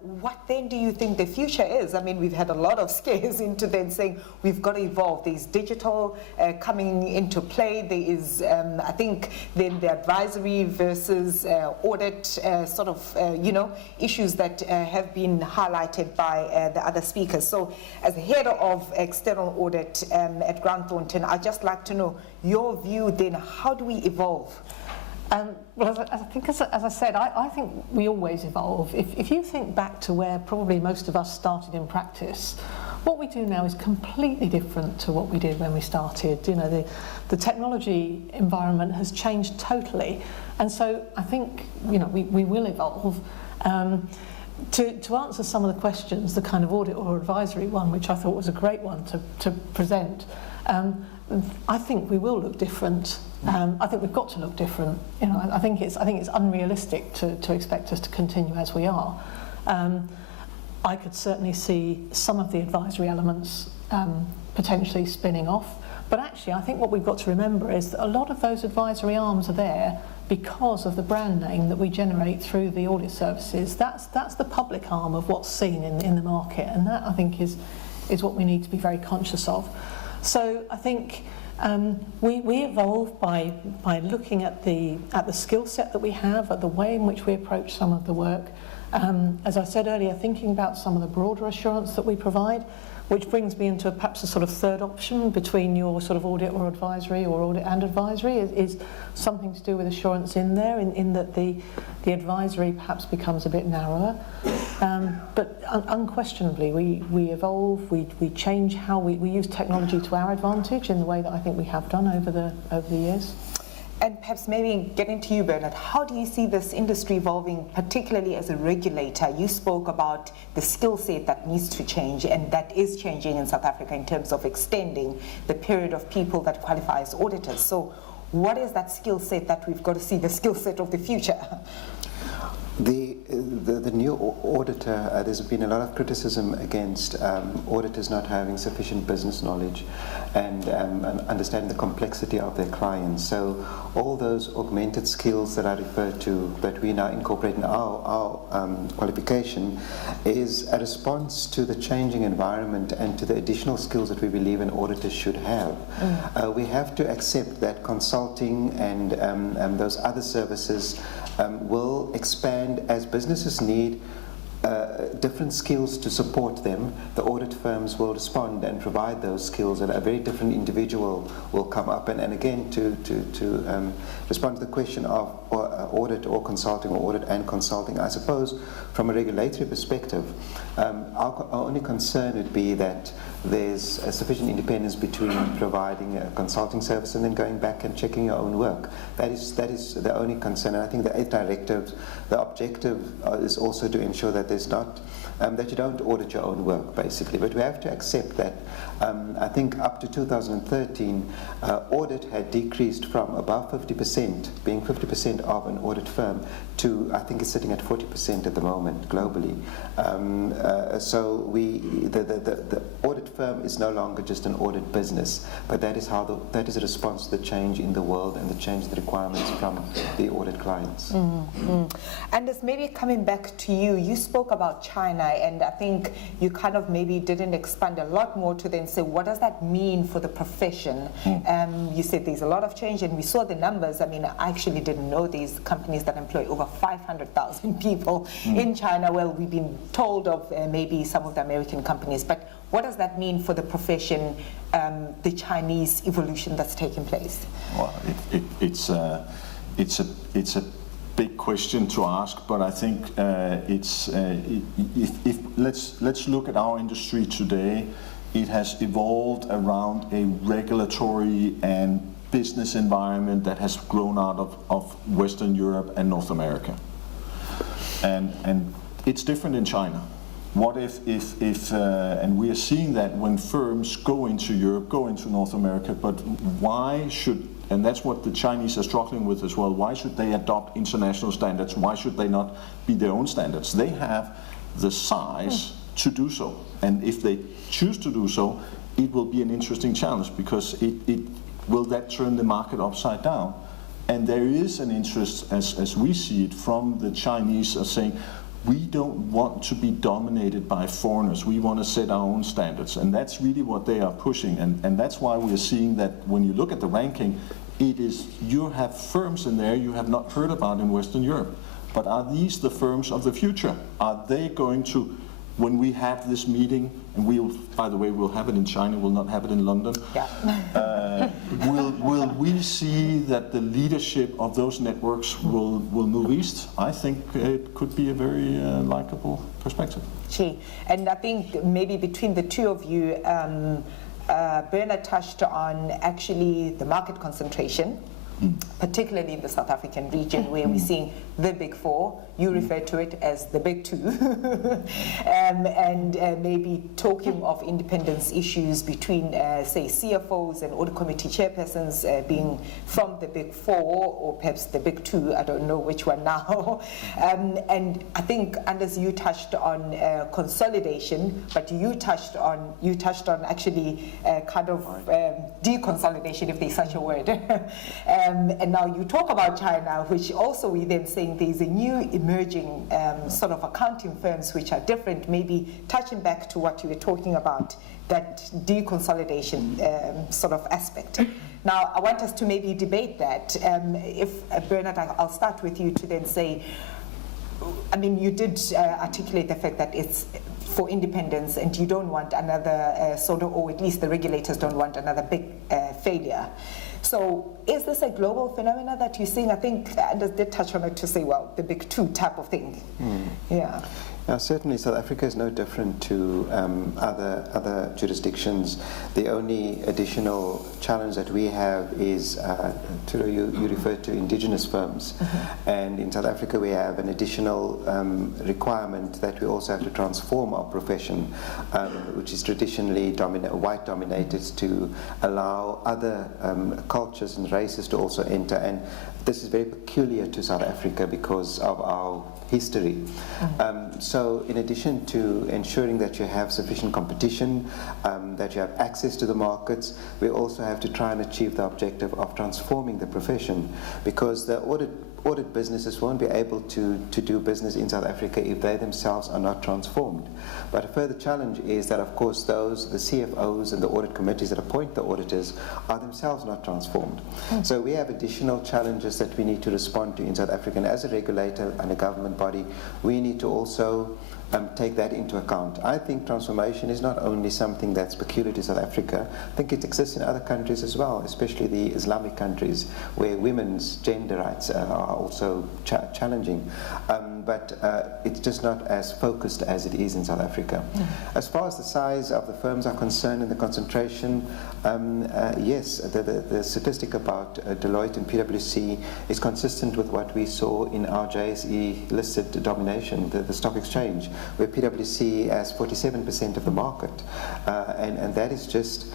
What then do you think the future is? I mean, we've had a lot of scares into then saying we've got to evolve. There's digital coming into play. There is, I think, then the advisory versus audit sort of, issues that have been highlighted by the other speakers. So as head of external audit at Grant Thornton, I'd just like to know your view then, how do we evolve? Well, I think, as I said, I think we always evolve. If you think back to where probably most of us started in practice, what we do now is completely different to what we did when we started. You know, the technology environment has changed totally, and so I think, you know, we will evolve. To answer some of the questions, the kind of audit or advisory one, which I thought was a great one to present, I think we will look different. I think we've got to look different. You know, I think it's unrealistic to expect us to continue as we are. I could certainly see some of the advisory elements potentially spinning off, but actually I think what we've got to remember is that a lot of those advisory arms are there because of the brand name that we generate through the audit services. That's the public arm of what's seen in the market, and that I think is what we need to be very conscious of. So I think we evolve by looking at the skill set that we have, at the way in which we approach some of the work. As I said earlier, thinking about some of the broader assurance that we provide, which brings me into perhaps a sort of third option between your sort of audit or advisory, or audit and advisory, is something to do with assurance in there, in that the advisory perhaps becomes a bit narrower. But unquestionably, we evolve, we change how we use technology to our advantage in the way that I think we have done over the years. And perhaps maybe getting to you, Bernard, how do you see this industry evolving, particularly as a regulator? You spoke about the skill set that needs to change, and that is changing in South Africa in terms of extending the period of people that qualify as auditors. So what is that skill set that we've got to see, the skill set of the future? The new auditor, there's been a lot of criticism against auditors not having sufficient business knowledge and understanding the complexity of their clients. So all those augmented skills that I referred to, that we now incorporate in our qualification, is a response to the changing environment and to the additional skills that we believe an auditor should have. We have to accept that consulting and those other services will expand as businesses need different skills to support them. The audit firms will respond and provide those skills, and a very different individual will come up. And again, to respond to the question of audit or consulting, or audit and consulting, I suppose from a regulatory perspective, our only concern would be that there's a sufficient independence between providing a consulting service and then going back and checking your own work. That is the only concern. And I think the 8th directive, the objective is also to ensure that there's not that you don't audit your own work, basically. But we have to accept that I think up to 2013, audit had decreased from above 50%, being 50% of an audit firm, to I think it's sitting at 40% at the moment globally. So the audit firm is no longer just an audit business, but that is a response to the change in the world and the change in the requirements from the audit clients. Anders, maybe coming back to you, you spoke about China, and I think you kind of maybe didn't expand a lot more to then say, what does that mean for the profession? You said there's a lot of change, and we saw the numbers. I mean, I actually didn't know these companies that employ over 500,000 people in China. Well, we've been told of maybe some of the American companies, but what does that mean for the profession, the Chinese evolution that's taking place? Well, it's a big question to ask, but I think let's look at our industry today. It has evolved around a regulatory and business environment that has grown out of Western Europe and North America, and it's different in China. What if and we are seeing that when firms go into Europe, go into North America, but why should, and that's what the Chinese are struggling with as well, why should they adopt international standards? Why should they not be their own standards? They have the size to do so, and if they choose to do so, it will be an interesting challenge, because it will that turn the market upside down. And there is an interest, as we see it, from the Chinese, saying, we don't want to be dominated by foreigners. We want to set our own standards, and that's really what they are pushing. And that's why we are seeing that when you look at the ranking, it is, you have firms in there you have not heard about in Western Europe. But are these the firms of the future? Are they going to, when we have this meeting, and we'll, by the way, we'll have it in China, we'll not have it in London. Yeah. Will we see that the leadership of those networks will move east? I think it could be a very likable perspective. Gee. And I think maybe between the two of you, Bernard touched on actually the market concentration, particularly in the South African region, where we're seeing the big four. You refer to it as the big two. and maybe talking of independence issues between, say, CFOs and audit committee chairpersons being from the big four, or perhaps the big two, I don't know which one now. And I think, Anders, you touched on consolidation, but you touched on actually kind of deconsolidation, if there's such a word. And now you talk about China, which also we then saying there's a new emerging sort of accounting firms which are different, maybe touching back to what you were talking about, that deconsolidation sort of aspect. Now, I want us to maybe debate that. If Bernard, I'll start with you to then say, I mean, you did articulate the fact that it's for independence and you don't want another sort of, or at least the regulators don't want another big failure. So is this a global phenomena that you're seeing? I think Anders did touch on it to say, well, the big two type of thing. Yeah. Now, certainly South Africa is no different to other jurisdictions. The only additional challenge that we have is, Thuto, you referred to indigenous firms. And in South Africa we have an additional requirement that we also have to transform our profession, which is traditionally white dominated, to allow other cultures and races to also enter. And this is very peculiar to South Africa because of our history. So in addition to ensuring that you have sufficient competition, that you have access to the markets, we also have to try and achieve the objective of transforming the profession, because the audit businesses won't be able to do business in South Africa if they themselves are not transformed. But a further challenge is that, of course, the CFOs and the audit committees that appoint the auditors are themselves not transformed. So we have additional challenges that we need to respond to in South Africa. And as a regulator and a government body, we need to also take that into account. I think transformation is not only something that's peculiar to South Africa. I think it exists in other countries as well, especially the Islamic countries, where women's gender rights are also challenging. But it's just not as focused as it is in South Africa. As far as the size of the firms are concerned and the concentration, yes, the statistic about Deloitte and PwC is consistent with what we saw in our JSE listed domination, the stock exchange, where PwC has 47% of the market. And that is just,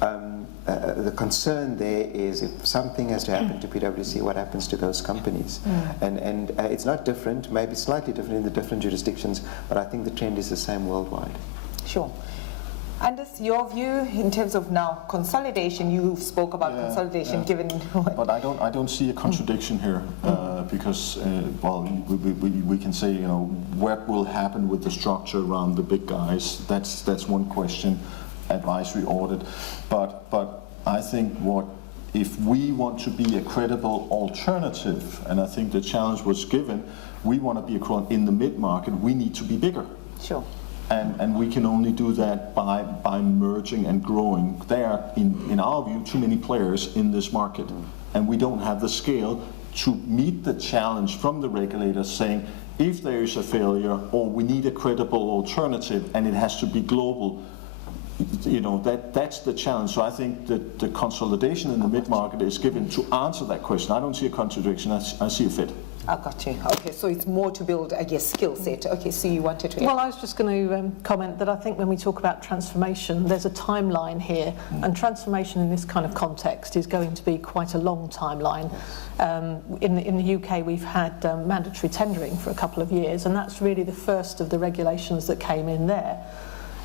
the concern there is, if something has to happen to PwC, what happens to those companies? And it's not different, maybe slightly different in the different jurisdictions, but I think the trend is the same worldwide. Sure. Anders, your view in terms of now consolidation, you spoke about consolidation given... But I don't see a contradiction here, because, well, we can say, you know, what will happen with the structure around the big guys. That's one question, advisory audit. But I think if we want to be a credible alternative, and I think the challenge was given, we want to be in the mid-market, we need to be bigger. Sure. And we can only do that by merging and growing. There are, in our view, too many players in this market, and we don't have the scale to meet the challenge from the regulators saying, if there is a failure or we need a credible alternative and it has to be global, you know, that's the challenge. So I think that the consolidation in the mid-market is given to answer that question. I don't see a contradiction, I see a fit. I got you. Okay, so it's more to build, I guess, skill set. Okay, so you wanted to... Well, I was just going to comment that I think when we talk about transformation, there's a timeline here, and transformation in this kind of context is going to be quite a long timeline. In the UK, we've had mandatory tendering for a couple of years, and that's really the first of the regulations that came in there.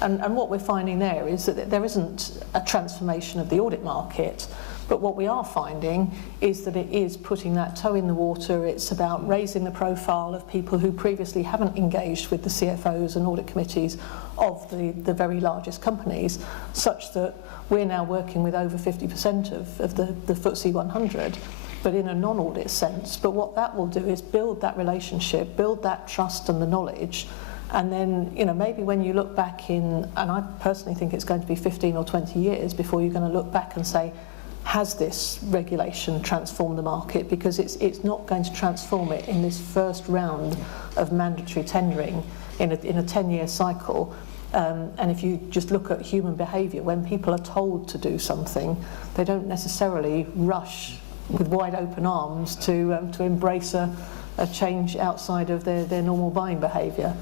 And what we're finding there is that there isn't a transformation of the audit market. But what we are finding is that it is putting that toe in the water. It's about raising the profile of people who previously haven't engaged with the CFOs and audit committees of the very largest companies, such that we're now working with over 50% of the FTSE 100, but in a non-audit sense. But what that will do is build that relationship, build that trust and the knowledge. And then, maybe when you look back and I personally think it's going to be 15 or 20 years before you're going to look back and say, has this regulation transformed the market? Because it's not going to transform it in this first round of mandatory tendering in a 10-year cycle. And if you just look at human behaviour, when people are told to do something, they don't necessarily rush with wide open arms to embrace a change outside of their normal buying behaviour.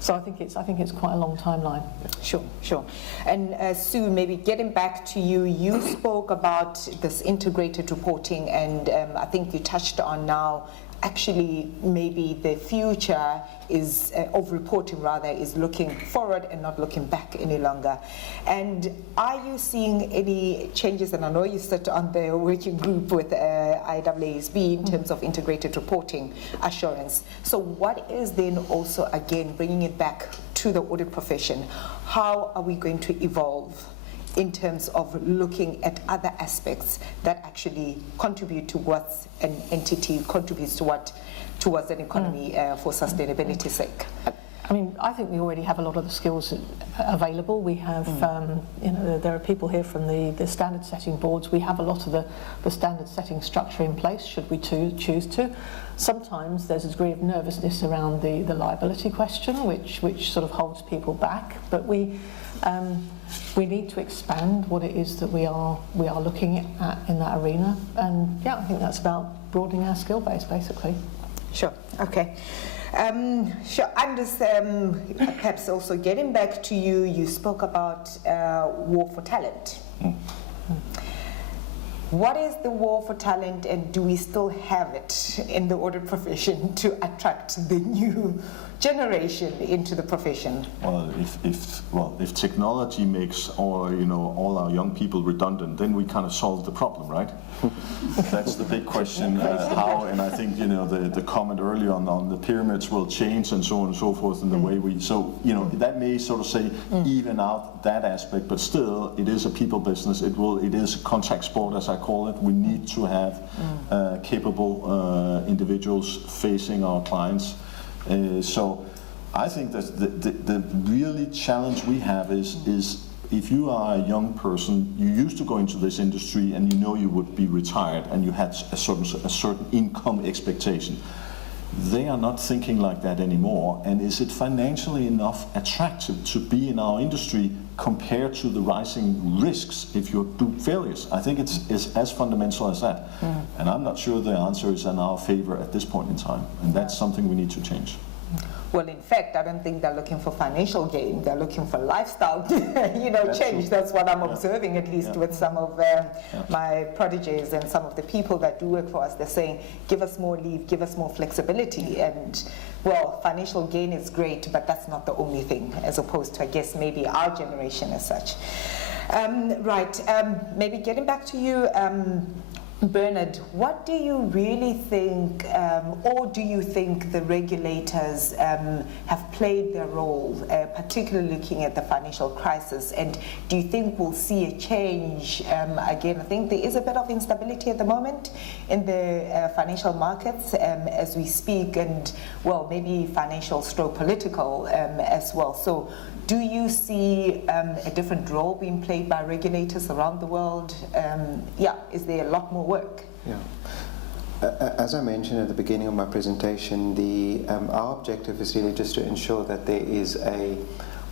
So I think it's quite a long timeline. Sure. And Sue, maybe getting back to you, you spoke about this integrated reporting, and I think you touched on now actually maybe the future is of reporting rather is looking forward and not looking back any longer. And are you seeing any changes? And I know you sit on the working group with IRBA in terms of integrated reporting assurance. So what is then also, again, bringing it back to the audit profession, how are we going to evolve in terms of looking at other aspects that actually contribute to what an entity contributes towards an economy for sustainability's sake? I mean, I think we already have a lot of the skills available. We have, there are people here from the standard setting boards. We have a lot of the standard setting structure in place, should we choose to. Sometimes there's a degree of nervousness around the liability question, which sort of holds people back. But we need to expand what it is that we are looking at in that arena. And yeah, I think that's about broadening our skill base, basically. Sure. Okay. Sure. Anders, perhaps also getting back to you, you spoke about war for talent. What is the war for talent, and do we still have it in the audit profession to attract the new generation into the profession? Well, if technology makes all our young people redundant, then we kind of solve the problem, right? That's the big question. How? And I think the comment earlier on the pyramids will change and so on and so forth, in the way we. So that may sort of say even out that aspect, but still it is a people business. It is a contact sport, as I call it. We need to have capable individuals facing our clients. So I think that the really challenge we have is if you are a young person, you used to go into this industry and you would be retired and you had a certain income expectation. They are not thinking like that anymore. And is it financially enough attractive to be in our industry compared to the rising risks if you do failures? I think it's as fundamental as that. And I'm not sure the answer is in our favor at this point in time. And that's something we need to change. Well, in fact, I don't think they're looking for financial gain. They're looking for lifestyle, change. That's what I'm observing, at least with some of my prodigies and some of the people that do work for us. They're saying, give us more leave, give us more flexibility. And, well, financial gain is great, but that's not the only thing, as opposed to, I guess, maybe our generation as such. Maybe getting back to you, Bernard, what do you really think, or do you think the regulators have played their role, particularly looking at the financial crisis? And do you think we'll see a change? Again, I think there is a bit of instability at the moment in the financial markets as we speak, and, well, maybe financial stroke political as well. So do you see a different role being played by regulators around the world? Is there a lot more work? Yeah. As I mentioned at the beginning of my presentation, our objective is really just to ensure that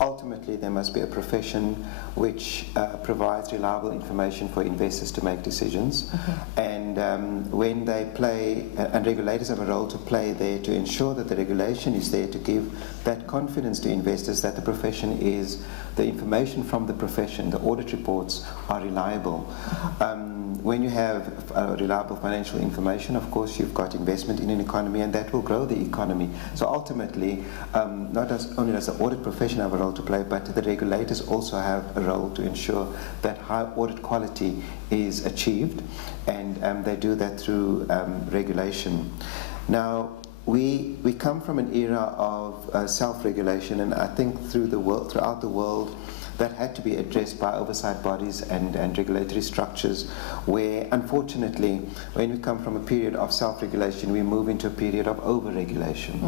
ultimately there must be a profession which provides reliable information for investors to make decisions. And when they play, and regulators have a role to play there to ensure that the regulation is there to give that confidence to investors that the information from the profession, the audit reports, are reliable. When you have reliable financial information, of course, you've got investment in an economy, and that will grow the economy. So ultimately, not only does the audit profession have a role role to play, but the regulators also have a role to ensure that high audit quality is achieved, and they do that through regulation. Now, we come from an era of self-regulation, and I think throughout the world, that had to be addressed by oversight bodies and regulatory structures, where unfortunately, when we come from a period of self-regulation, we move into a period of over-regulation.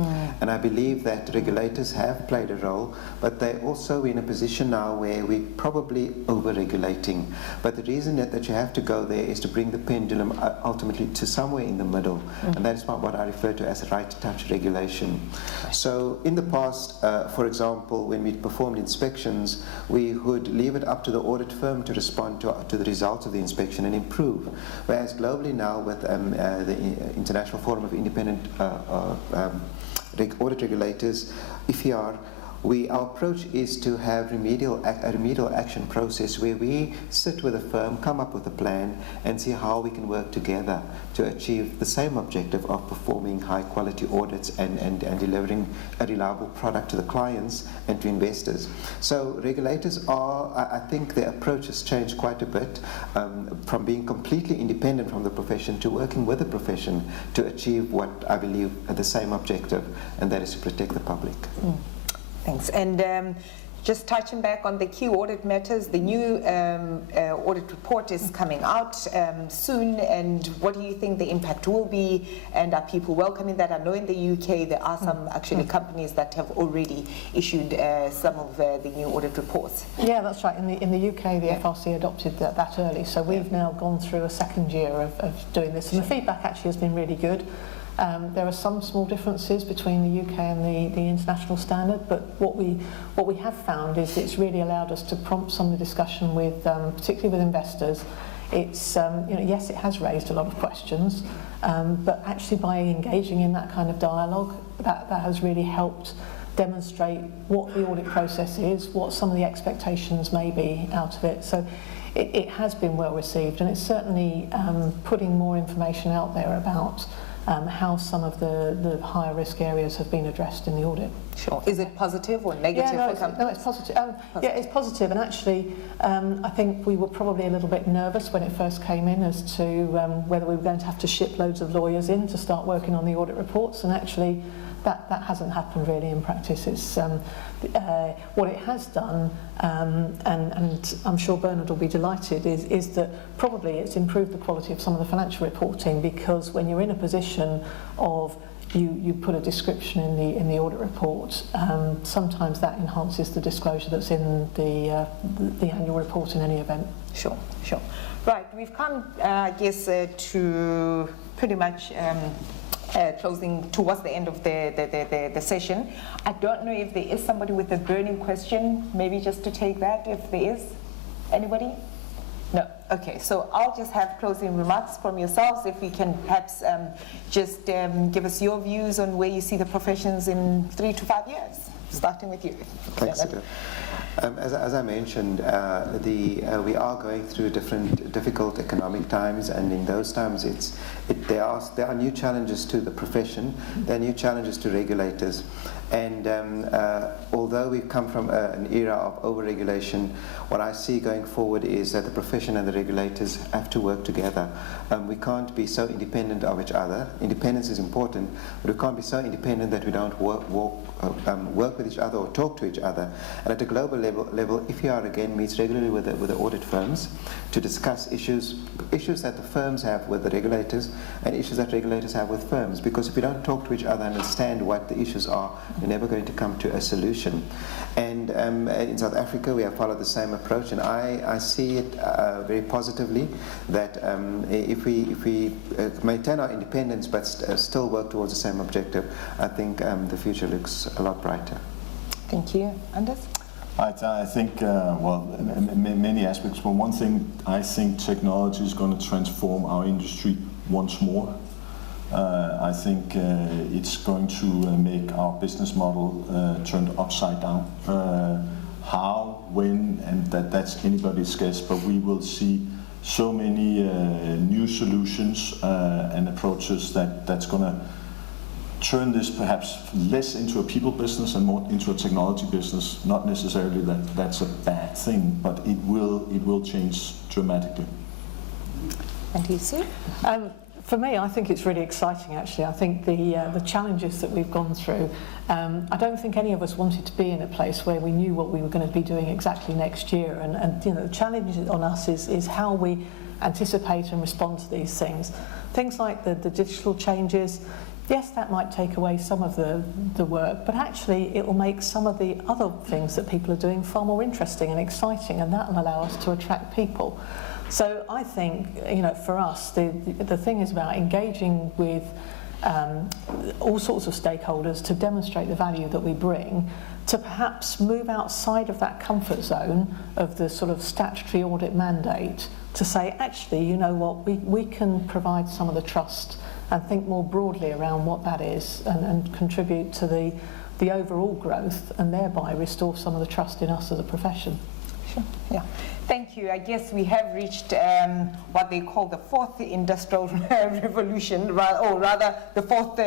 And I believe that regulators have played a role, but they're also in a position now where we're probably over-regulating. But the reason that you have to go there is to bring the pendulum ultimately to somewhere in the middle, and that's what I refer to as right-to-touch regulation. So in the past, for example, when we performed inspections, we would leave it up to the audit firm to respond to the results of the inspection and improve. Whereas globally now, with the International Forum of Independent Audit Regulators, IFIAR, our approach is to have a remedial action process where we sit with a firm, come up with a plan, and see how we can work together to achieve the same objective of performing high quality audits and delivering a reliable product to the clients and to investors. So regulators I think their approach has changed quite a bit, from being completely independent from the profession to working with the profession to achieve what I believe are the same objective, and that is to protect the public. Thanks. And just touching back on the key audit matters, the new audit report is coming out soon, and what do you think the impact will be, and are people welcoming that? I know in the UK there are some actually companies that have already issued some of the new audit reports. Yeah, that's right. In the UK, the FRC adopted that early, so we've now gone through a second year of doing this, and the feedback actually has been really good. There are some small differences between the UK and the international standard, but what we have found is it's really allowed us to prompt some of the discussion with, particularly with investors. It's yes, it has raised a lot of questions, but actually by engaging in that kind of dialogue, that has really helped demonstrate what the audit process is, what some of the expectations may be out of it. So it has been well received, and it's certainly putting more information out there about how some of the higher risk areas have been addressed in the audit. Sure. Is it positive or negative for companies? No, it's positive. Yeah, it's positive, and actually I think we were probably a little bit nervous when it first came in as to whether we were going to have to ship loads of lawyers in to start working on the audit reports, and actually that hasn't happened really in practice. It's what it has done, and I'm sure Bernard will be delighted, is that probably it's improved the quality of some of the financial reporting, because when you're in a position of you put a description in the audit report, sometimes that enhances the disclosure that's in the annual report in any event. Sure. Right, we've come, I guess, to pretty much closing towards the end of the session. I don't know if there is somebody with a burning question, maybe just to take that, if there is. Anybody? No. Okay, so I'll just have closing remarks from yourselves. If we can perhaps just give us your views on where you see the professions in 3 to 5 years, starting with you. Thanks, Thuto. As I mentioned, we are going through difficult economic times, and in those times there are new challenges to the profession, there are new challenges to regulators, and although we've come from an era of over-regulation, what I see going forward is that the profession and the regulators have to work together. We can't be so independent of each other. Independence is important, but we can't be so independent that we don't work with each other or talk to each other. And at a global level, IFIAR again meets regularly with the audit firms to discuss issues that the firms have with the regulators and issues that regulators have with firms. Because if we don't talk to each other and understand what the issues are, we're never going to come to a solution. And in South Africa, we have followed the same approach, and I see it very positively that if we maintain our independence but still work towards the same objective, I think the future looks a lot brighter. Thank you. Anders? I think, many aspects, but one thing, I think technology is going to transform our industry once more. I think it's going to make our business model turned upside down. How, when, and that's anybody's guess, but we will see so many new solutions and approaches that's going to turn this perhaps less into a people business and more into a technology business. Not necessarily that that's a bad thing, but it will change dramatically. And you see? For me, I think it's really exciting, actually. I think the challenges that we've gone through, I don't think any of us wanted to be in a place where we knew what we were going to be doing exactly next year. And you know, the challenge on us is how we anticipate and respond to these things. Things like the digital changes, yes, that might take away some of the work, but actually it will make some of the other things that people are doing far more interesting and exciting, and that will allow us to attract people. So I think, you know, for us, the thing is about engaging with all sorts of stakeholders to demonstrate the value that we bring, to perhaps move outside of that comfort zone of the sort of statutory audit mandate to say, actually, you know what, we can provide some of the trust and think more broadly around what that is and contribute to the overall growth and thereby restore some of the trust in us as a profession. Sure. Yeah. Thank you. I guess we have reached what they call the fourth industrial revolution, or rather the fourth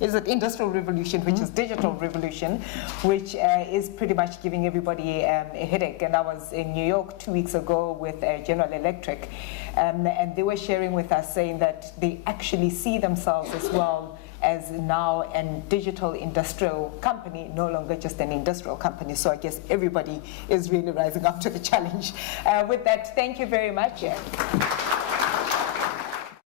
industrial revolution, which is digital revolution, which is pretty much giving everybody a headache. And I was in New York 2 weeks ago with General Electric, and they were sharing with us saying that they actually see themselves as well as now a digital industrial company, no longer just an industrial company. So I guess everybody is really rising up to the challenge. With that, thank you very much.